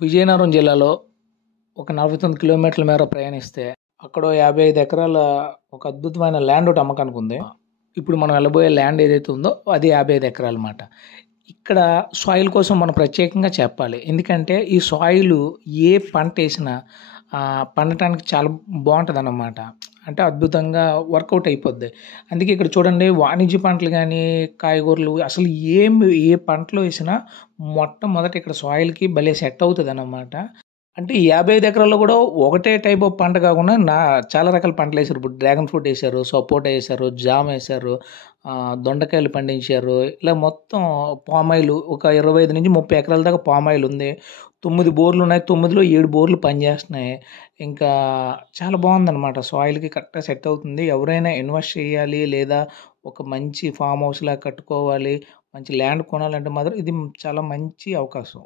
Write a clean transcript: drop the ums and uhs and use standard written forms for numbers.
విజయనగరం జిల్లాలో ఒక 49 కిలోమీటర్ల మేర ప్రయాణిస్తే అక్కడో 55 ఎకరాల ఒక అద్భుతమైన ల్యాండ్ ఒకటి అమ్మకానికి ఉంది. ఇప్పుడు మనం వెళ్ళబోయే ల్యాండ్ ఏదైతే ఉందో అది 55 ఎకరాలన్నమాట. ఇక్కడ సాయిల్ కోసం మనం ప్రత్యేకంగా చెప్పాలి. ఎందుకంటే ఈ సాయిలు ఏ పంటేసినా పండటానికి చాలా బావుంటదన్నమాట. అంటే అద్భుతంగా వర్కౌట్ అయిపోద్ది. అందుకే ఇక్కడ చూడండి వాణిజ్య పంటలు గానీ, కాయగూరలు అసలు ఏ పంటలు ఏసినా మొట్టమొదట ఇక్కడ సాయిల్‌కి భలే సెట్ అవుతదన్నమాట. అంటే ఈ 55 ఎకరాల్లో గూడా ఒకటే టైప్ ఆఫ్ పంట కాకుండా చాలా రకాల పంటలేసారు. ఇప్పుడు డ్రాగన్ ఫ్రూట్ ఏసారు, సపోటా ఏసారు, జామ ఏసారు, దొండకాయలు పండించారు. ఇలా మొత్తం పామాయిల్ ఒక 25-30 ఎకరాల దాకా పామాయిల్ ఉంది. 9 బోర్లున్నాయి. 9లో 7 బోర్లు పనిచేస్తున్నాయి. ఇంకా చాలా బావుందనమాట. సాయిల్‌కి కరెక్ట్‌గా సెట్ అవుతుంది. ఎవరైనా ఇన్వెస్ట్ చేయాలి లేదా ఒక మంచి ఫార్మ్ హౌస్‌లా కట్టుకోవాలి, మంచి ల్యాండ్ కొనాలంటే మాత్రం ఇది చాలా మంచి అవకాశం.